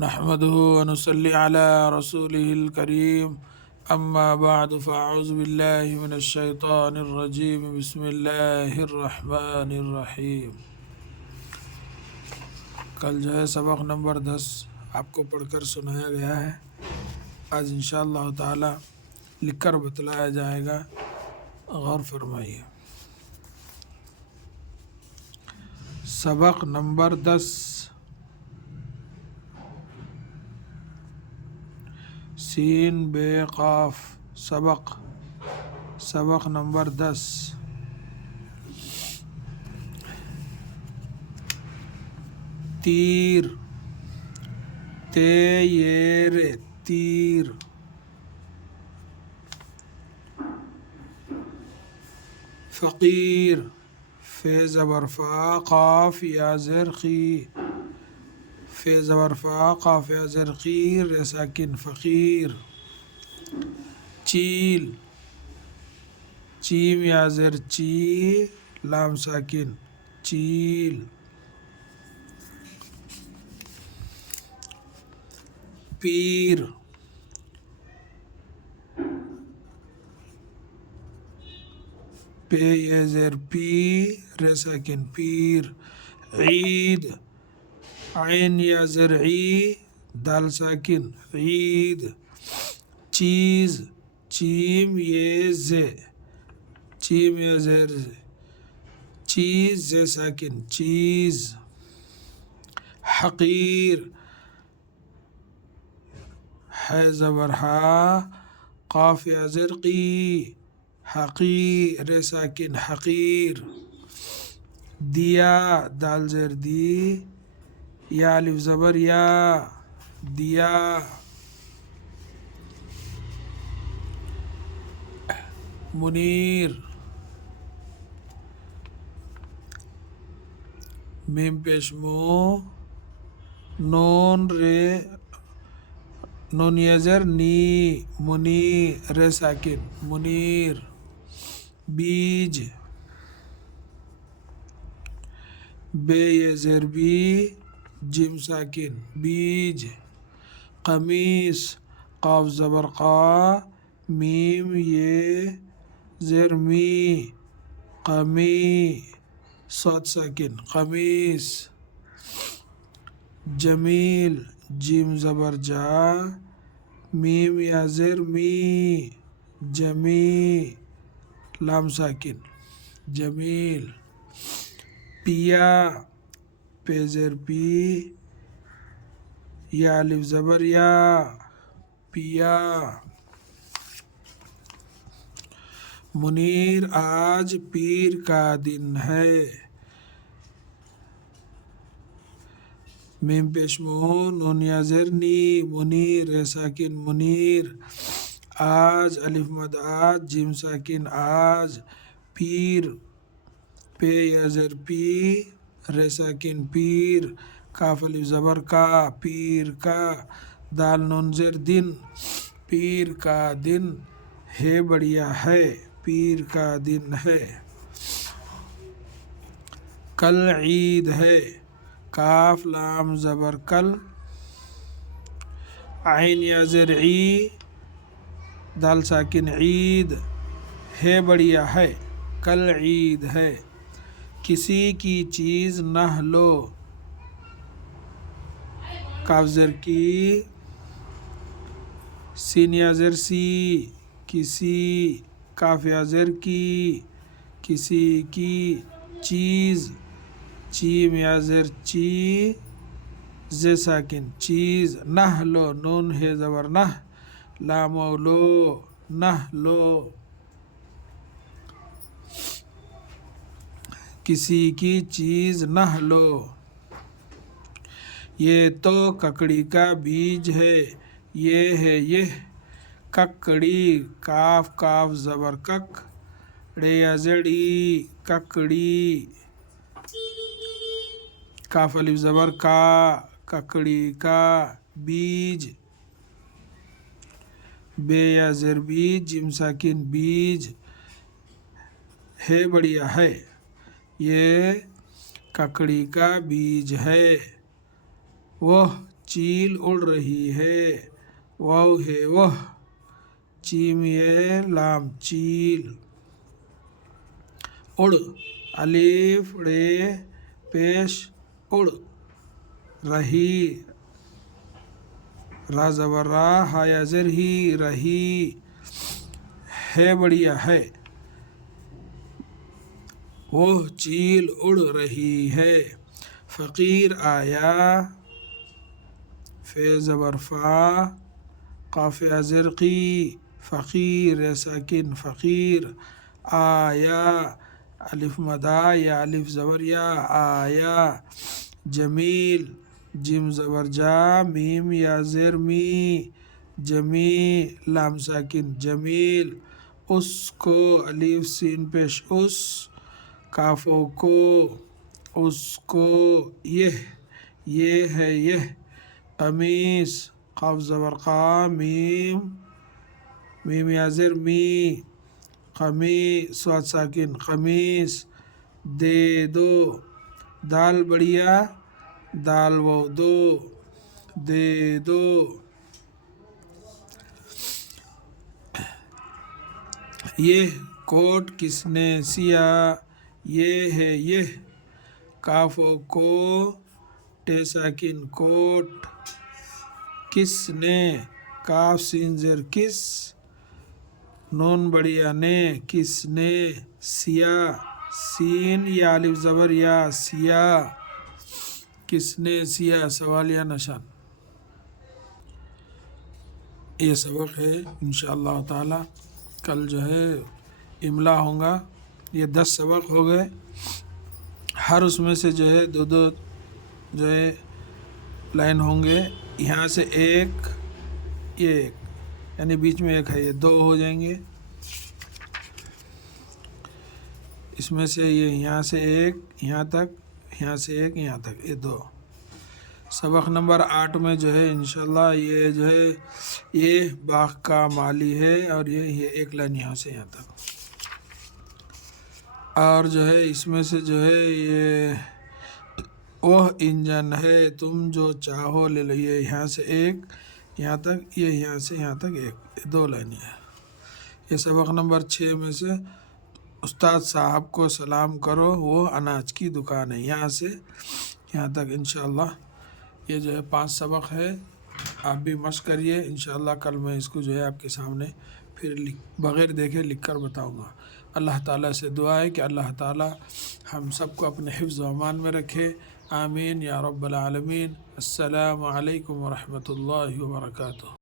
نحمده ونصلي على رسوله الكريم اما بعد فاعوذ بالله من الشيطان الرجيم بسم الله الرحمن الرحیم۔ کل جو ہے سبق نمبر 10 آپ کو پڑھ کر سنایا گیا ہے۔ آج انشاءاللہ تعالی لکھ کر بتلایا جائے گا، غور فرمائیے۔ سبق نمبر 10 سین بے قاف سبق نمبر 10۔ تیر تیر تیر، فقیر فے زبر فا قاف یا زر قی، فے زبر فا قاف یا زر قیر ر ساکن فقیر۔ چیل چیم یا زر چی لام ساکن چیل۔ پیر پے یا زر پی ر ساکن پیر۔ عید عین یا زر عی دال ساکن عید۔ چیز چیم یہ زے چیم یا زر چیز زے ساکن چیز۔ حقیر ہے زبر ہا قاف یا زر قی حقیر ر ساکن حقیر۔ دیا دال زر دی یا الف زبر یا دیا۔ منیر میم پیش مو نون نون یا زر نی منی ر ساکن منیر۔ بیج بے یا زر بی جیم ساکن بیج۔ قمیص قاف زبر قا میم یہ زر می قمی صاد ساکن قمیص۔ جمیل جیم زبر جا میم یا زر می جمی لام ساکن جمیل۔ پیا پے زر پی یا الف زبر یا پیا۔ منیر آج پیر کا دن ہے۔ میم پیش مو نون یا زر نی منیر ر ساکن منیر۔ آج الف مد آج جیم ساکن آج۔ پیر پے یا زر پی ر ساکن پیر کاف الف زبر کا پیر کا دال نون زر دن پیر کا دن ہے بڑھیا ہے پیر کا دن ہے۔ کل عید ہے کاف لام زبر کل عین یا زر عی دال ساکن عید ہے بڑھیا ہے کل عید ہے۔ کسی کی چیز نہ لو کاف زر کی سین یا زر سی کسی کاف یا زر کی کسی کی چیز چیم یا زر چی زے ساکن چیز۔ نہ لو نون ہے زبر نہ لام و لو نہ لو۔ کسی کی چیز نہ لو۔ یہ تو ککڑی کا بیج ہے یہ ہے یہ ککڑی کاف کاف زبر کک ڑے یا زر ای ککڑی۔ کاف الف زبر کا ککڑی کا بیج۔ بے یا زر بیج جیم ساکن بیج ہے بڑھیا ہے یہ ککڑی کا بیج ہے۔ وہ چیل اڑ رہی ہے، واو ہے وہ، جیم یہ لام چیل، اڑ، الف رے پیش اڑ رہی، را زبر را، ہا یا زر ہی، رہی، ہے بڑھیا ہے، وہ چیل اڑ رہی ہے، فقیر آیا، فے زبر فا، قاف یا زر قی، فقیر یا ساکن فقیر، آیا، الف مدا یا الف زبر یا، آیا، جمیل، جیم زبر جا، میم یا زر می، جمی، لام ساکن جمیل، اس کو، الف سین پیش اس، کافو کو، اس کو، یہ ہے یہ، قمیص، قاف زبر قا، میم یا زر می، قمیص، صاد ساکن قمیص، دے دو، دال بڑھیا، دال و دو، دے دو، یہ کوٹ کس نے سیا، یہ ہے یہ، کاف و کو، ٹے ساکن کوٹ، کس نے، کاف سین زر کس، نون بڑھیا نے، کس نے، سیا، سین یا الف زبر یا، سیا، کس نے سیا، سوالیہ نشان۔ یہ سبق ہے انشاءاللہ تعالی، کل جو ہے املا ہوں گا، یہ 10 سبق ہو گئے، ہر اس میں سے جو ہے دو جو ہے لائن ہوں گے، یہاں سے ایک، یہ ایک، یعنی بیچ میں ایک ہے، یہ 2 ہو جائیں گے، اس میں سے یہ یہاں سے ایک یہاں تک، یہاں سے ایک یہاں تک، یہ 2۔ سبق نمبر 8 میں جو ہے انشاءاللہ یہ جو ہے یہ باغ کا مالی ہے، اور یہ ایک لائن یہاں سے یہاں تک، اور جو ہے اس میں سے جو ہے یہ وہ انجن ہے تم جو چاہو لے لو، یہ یہاں سے ایک یہاں تک، یہ یہاں سے یہاں تک ایک، یہ 2 لائنیں ہیں۔ یہ سبق نمبر 6 میں سے استاد صاحب کو سلام کرو، وہ اناج کی دکان ہے، یہاں سے یہاں تک انشاءاللہ یہ جو ہے 5 سبق ہے، آپ بھی مشق کریے، انشاءاللہ کل میں اس کو جو ہے آپ کے سامنے پھر بغیر دیکھے لکھ کر بتاؤں گا۔ اللہ تعالیٰ سے دعا ہے کہ اللہ تعالیٰ ہم سب کو اپنے حفظ و امان میں رکھے، آمین یا رب العالمین۔ السلام علیکم ورحمۃ اللہ وبرکاتہ۔